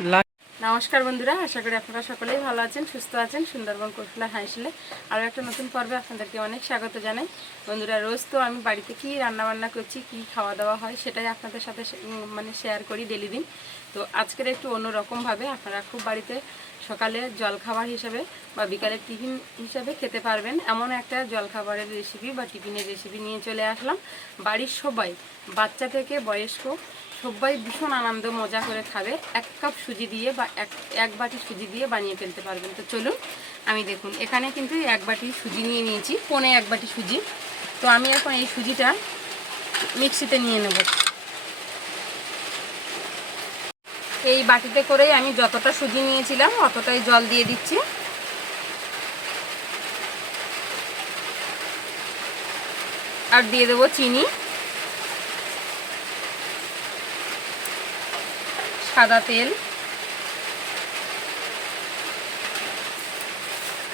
নমস্কার বন্ধুরা, আশা করি আপনারা সকলেই ভালো আছেন, সুস্থ আছেন। সুন্দরবন কুরফুলা হাঁসলে আরও একটা নতুন পর্বে আপনাদেরকে অনেক স্বাগত জানাই। বন্ধুরা, রোজ তো আমি বাড়িতে কী রান্নাবান্না করছি, কী খাওয়া দাওয়া হয়, সেটাই আপনাদের সাথে শেয়ার করি ডেলি দিন। তো আজকের একটু অন্যরকমভাবে আপনারা খুব বাড়িতে সকালে জলখাবার হিসেবে বা বিকালের টিফিন হিসেবে খেতে পারবেন এমন একটা জলখাবারের রেসিপি বা টিফিনের রেসিপি নিয়ে চলে আসলাম। বাড়ির সবাই, বাচ্চা থেকে বয়স্ক সবাই ভীষণ আনন্দ মজা করে খাবে। এক কাপ সুজি দিয়ে বা এক বাটি সুজি দিয়ে বানিয়ে ফেলতে পারবেন। তো চলুন, আমি দেখুন এখানে কিন্তু এক বাটি সুজি নিয়ে নিয়েছি, পৌনে এক বাটি সুজি। তো আমি এখন এই সুজিটা মিক্সিতে নিয়ে নেব। এই বাটিতে করেই আমি যতটা সুজি নিয়েছিলাম অতটাই জল দিয়ে দিচ্ছি। আর দিয়ে দেবো চিনি, সাদা তেল,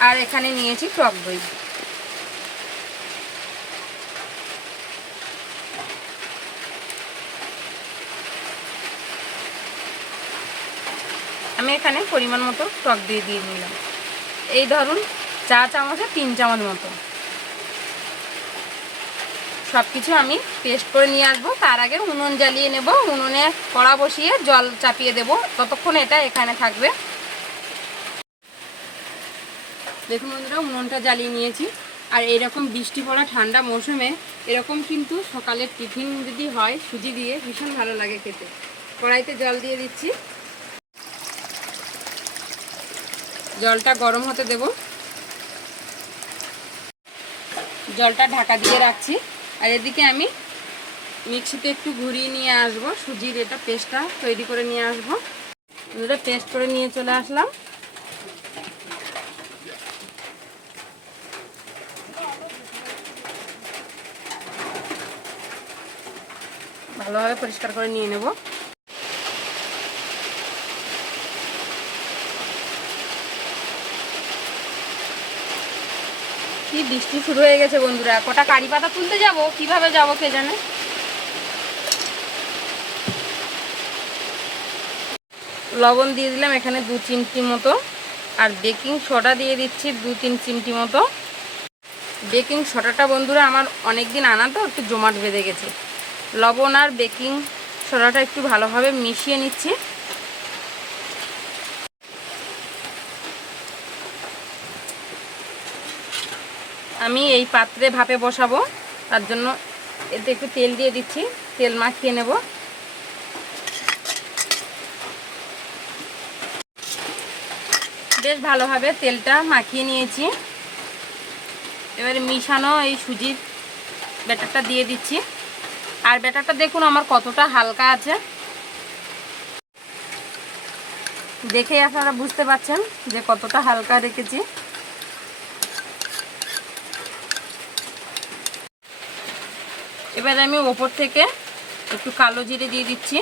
আর এখানে নিয়েছি টক দই। আমি এখানে পরিমাণ মতো টক দিয়ে নিলাম। এই ধরুন চা চামচে 3 চামচ মতো। সব কিছু আমি পেস্ট করে নিয়ে আসবো। তার আগে উনুন জ্বালিয়ে নেব। উনুনে কড়া বসিয়ে জল চাপিয়ে দেব, ততক্ষণ এটা এখানে থাকবে। দেখুন বন্ধুরা, উনুনটা জ্বালিয়ে নিয়েছি। আর এরকম বৃষ্টি পড়া ঠান্ডা মৌসুমে এরকম কিন্তু সকালের টিফিন যদি হয় সুজি দিয়ে, ভীষণ ভালো লাগে খেতে। কড়াইতে জল দিয়ে দিচ্ছি, জলটা গরম হতে দেব। জলটা ঢাকা দিয়ে রাখছি। আর এদিকে আমি মিক্সিতে একটু ঘুরিয়ে নিয়ে আসবো, সুজির এটা পেস্টটা তৈরি করে নিয়ে আসবো। এটা পেস্ট করে নিয়ে চলে আসলাম। ভালোভাবে পরিষ্কার করে নিয়ে নেব। কি বৃষ্টি শুরু হয়ে গেছে বন্ধুরা, কটা কারি পাতা তুলতে যাব, কিভাবে যাব কে জানে। লবণ দিয়ে দিলাম এখানে 2 চিমটি মতো, আর বেকিং সোডা দিয়ে দিচ্ছি 2-3 চিমটি মতো। বেকিং সোডাটা বন্ধুরা আমার অনেক দিন আনা তো, একটু জমাট বেঁধে গেছে। লবণ আর বেকিং সোডাটা একটু ভালোভাবে মিশিয়ে নিচ্ছি। আমি এই পাত্রে ভাপে বসাবো, তার জন্য এতে একটু তেল দিয়ে দিচ্ছি। তেল মাখিয়ে নেব। বেশ ভালোভাবে তেলটা মাখিয়ে নিয়েছি। এবারে মিশানো এই সুজির ব্যাটারটা দিয়ে দিচ্ছি। আর ব্যাটারটা দেখুন আমার কতটা হালকা আছে, দেখেই আপনারা বুঝতে পারছেন যে কতটা হালকা রেখেছি। এবারে আমি ওপর থেকে একটু কালো জিরে দিয়ে দিচ্ছি।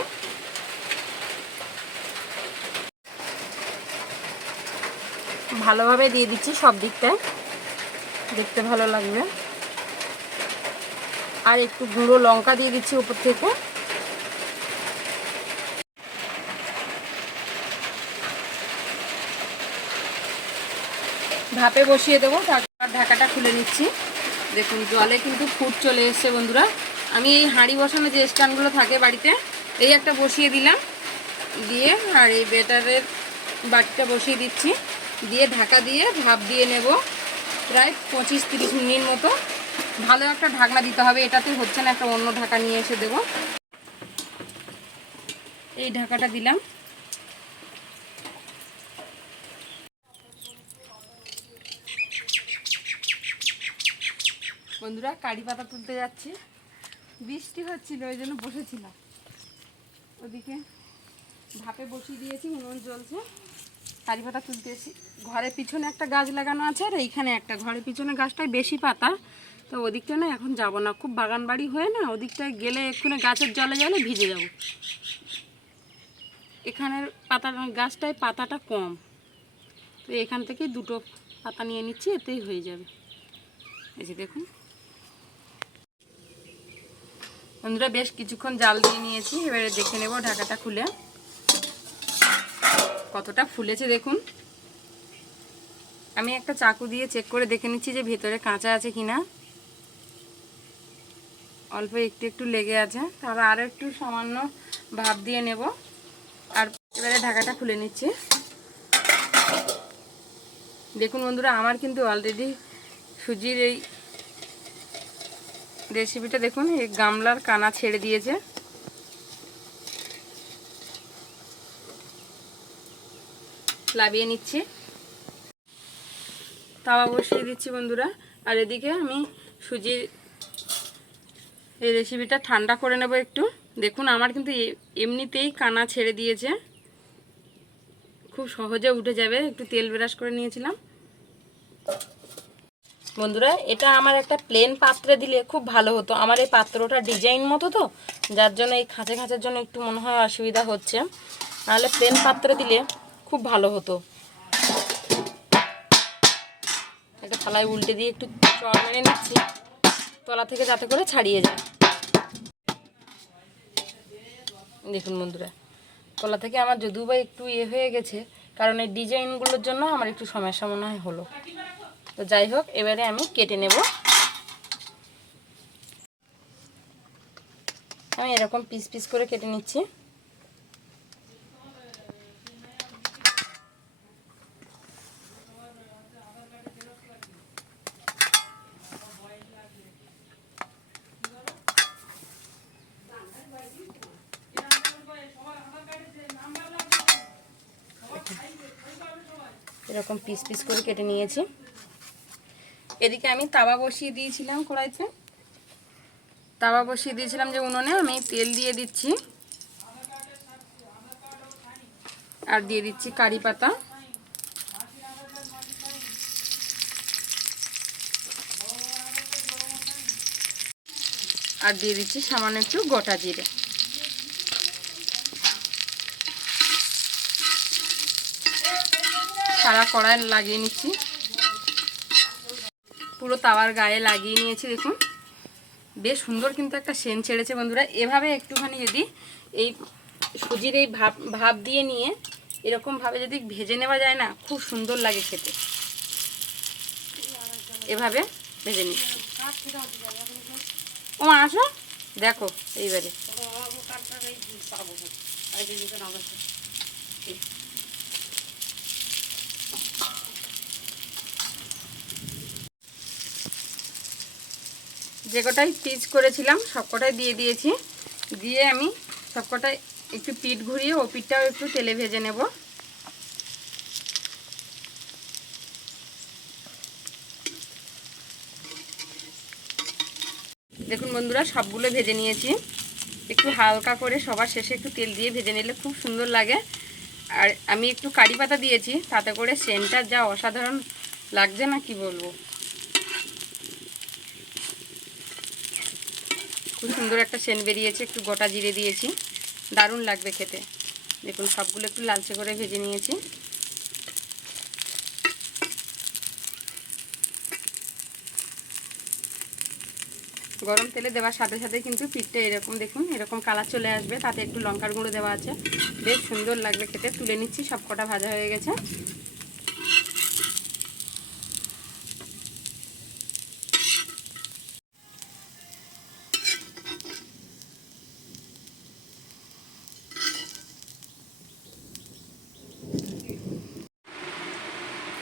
ভালোভাবে দিয়ে দিচ্ছি সব দিকটায়, দেখতে ভালো লাগবে। আর একটু গুঁড়ো লঙ্কা দিয়ে দিচ্ছি উপর থেকে। ভাপে বসিয়ে দেবো, তারপর ঢাকাটা খুলে নিচ্ছি। দেখুন জলে কিন্তু ফুট চলে এসছে বন্ধুরা। আমি এই হাঁড়ি বসানো যে স্ট্যান্ডগুলো থাকে বাড়িতে, এই একটা বসিয়ে দিলাম, দিয়ে আর এই ব্যাটারের বাটিটা বসিয়ে দিচ্ছি, দিয়ে ঢাকা দিয়ে ভাপ দিয়ে নেব প্রায় 25-30 মিনিট মতো। ভালো একটা ঢাকনা দিতে হবে, এটাতে হচ্ছে না, একটা অন্য ঢাকা নিয়ে এসে দেব। এই ঢাকাটা দিলাম। বন্ধুরা, কারি পাতা তুলতে যাচ্ছি। বৃষ্টি হচ্ছিল, ওই জন্য বসেছিলাম। ওদিকে ভাপে বসিয়ে দিয়েছি, উনুন জ্বলছে। কারি পাতা তুলতে এসেছি। ঘরের পিছনে একটা গাছ লাগানো আছে, আর এইখানে একটা। ঘরের পিছনে গাছটায় বেশি পাতা, তো ওদিকটা না এখন যাব না, খুব বাগান বাড়ি হয়ে না, ওদিকটায় গেলে এক্ষুনি গাছের জলে জলে ভিজে যাব। এখানের গাছটায় পাতাটা কম, তো এখান থেকে 2টো পাতা নিয়ে নিচ্ছি, এতেই হয়ে যাবে। এই যে দেখুন বন্ধুরা, বেশ কিছুক্ষণ জাল দিয়ে নিয়েছি। এবারে দেখে নেব ঢাকাটা খুলে। কতটা ফুলেছে দেখুন। আমি একটা চাকু দিয়ে চেক করে দেখে নিচ্ছি যে ভেতরে কাঁচা আছে কিনা। অল্প একটু একটু লেগে আছে, তারপর আরও একটু সামান্য ভাপ দিয়ে নেব। আর এবারে ঢাকাটা খুলে নিচ্ছি। দেখুন বন্ধুরা, আমার কিন্তু অলরেডি সুজির এই রেসিপিটা দেখুন এই গামলার কানা ছেড়ে দিয়েছে। লাভিয়ে নিচ্ছি, তাওয়া বসিয়ে দিচ্ছি বন্ধুরা। আর এদিকে আমি সুজির এই রেসিপিটা ঠান্ডা করে নেব একটু। দেখুন আমার কিন্তু এমনিতেই কানা ছেড়ে দিয়েছে, খুব সহজে উঠে যাবে। একটু তেল ব্রাশ করে নিয়েছিলাম বন্ধুরা। এটা আমার একটা প্লেন পাত্রে দিলে খুব ভালো হতো। আমার এই পাত্রটা ডিজাইন মতো তো, যার জন্য এই খাঁচে খাঁচার জন্য একটু মনে হয় অসুবিধা হচ্ছে। নাহলে প্লেন পাত্রে দিলে খুব ভালো হতো। একটা থালায় উল্টে দিয়ে একটু চড় মেরে নিচ্ছি, তলা থেকে যাতে করে ছাড়িয়ে যায়। দেখুন বন্ধুরা, তলা থেকে আমার যদিও বা একটু হয়ে গেছে, কারণ এই ডিজাইনগুলোর জন্য আমার একটু সমস্যা মনে হয় হলো। তো যাই হোক, এবারে আমি কেটে নেব। আমি এরকম পিস পিস করে কেটে নিচ্ছি। এরকম পিস পিস করে কেটে নিয়েছি। এদিকে আমি তাওয়া বসিয়ে দিয়েছিলাম কড়াইতে, তাওয়া বসিয়ে দিয়েছিলাম যে উনুনে। আমি তেল দিয়ে দিচ্ছি আর দিয়ে দিচ্ছি কারি পাতা। আর দিয়ে দিচ্ছি সামান্য একটু গোটা জিরে। সারা কড়াই লাগিয়ে নিচ্ছি, পুরো তাওয়ার গায়ে লাগিয়ে নিয়েছি। দেখুন বেশ সুন্দর কিন্তু একটা সেন্ট ছেড়েছে বন্ধুরা। এভাবে একটুখানি যদি এই সুজির এই ভাপ দিয়ে নিয়ে এরকমভাবে যদি ভেজে নেওয়া যায় না, খুব সুন্দর লাগে খেতে। এভাবে ভেজে নিচ্ছি। ও আসো দেখো এইবারে যে কটাই পিস করেছিলাম সব কটাই দিয়ে দিয়েছি। দিয়ে আমি সব কটাই একটু পিঠ ঘুরিয়ে ও পিঠটাও একটু তেলে ভেজে নেব। দেখুন বন্ধুরা, সবগুলো ভেজে নিয়েছি। একটু হালকা করে সবার শেষে একটু তেল দিয়ে ভেজে নিলে খুব সুন্দর লাগে। আর আমি একটু কারি পাতা দিয়েছি, তাতে করে সেন্টটা যা অসাধারণ লাগছে না কি বলবো। খুব সুন্দর একটা সেন্ট বেরিয়েছে। একটু গোটা জিরে দিয়েছি, দারুণ লাগবে খেতে। দেখুন সবগুলো একটু লালচে করে ভেজে নিয়েছি। গরম তেলে দেওয়ার সাথে সাথে কিন্তু পিঠটা এরকম দেখুন এরকম কালার চলে আসবে। তাতে একটু লঙ্কার গুঁড়ো দেওয়া আছে, বেশ সুন্দর লাগবে খেতে। তুলে নিচ্ছি, সব কটা ভাজা হয়ে গেছে।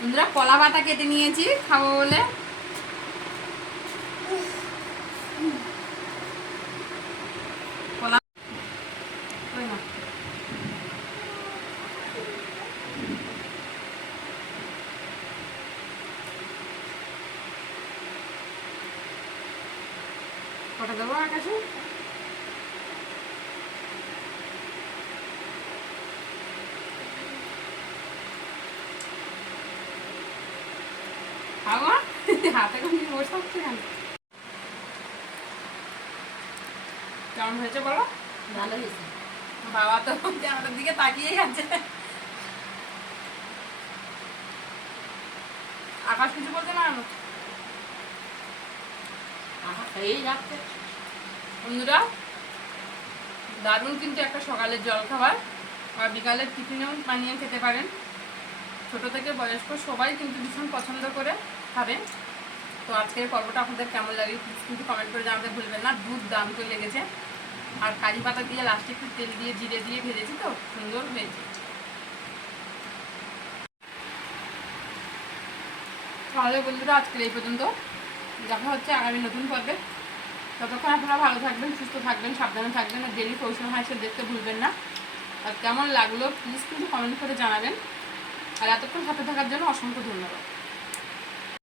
বন্ধুরা, কলা পাতা কেটে নিয়েছি খাবো বলে। কলা কটা দেবো আকাশে? খাওয়া হাতে করে বসে থাকছে কেন? কেমন হয়েছে বলো? ভালো হয়েছে। বাবা তো আমাদের দিকে তাকিয়েই আছে। আকাশ কিছু বলতে না বন্ধুরা, দারুণ কিন্তু একটা সকালের জল খাবার। আর বিকালের টিফিনেও বানিয়ে খেতে পারেন। ছোট থেকে বয়স্ক সবাই কিন্তু ভীষণ পছন্দ করে খাবে। তো আজকের পর্বটা আপনাদের কেমন লাগে প্লিজ কিন্তু কমেন্ট করে জানাতে ভুলবেন না। দুর্দান্ত লেগেছে। আর কারি পাতা দিয়ে লাস্টে একটু তেল দিয়ে জিরে দিয়ে ভেজেছি, তো সুন্দর হয়েছে। তাহলে বন্ধুরা আজকের এই পর্যন্ত, দেখা হচ্ছে আগামী নতুন পর্বে। ততক্ষণ আপনারা ভালো থাকবেন, সুস্থ থাকবেন, সাবধানে থাকবেন। আর ডেলি কৌশল হাসিল দেখতে ভুলবেন না। আর কেমন লাগলো প্লিজ কিন্তু কমেন্ট করে জানাবেন। আর এতক্ষণ সাথে থাকার জন্য অসংখ্য ধন্যবাদ।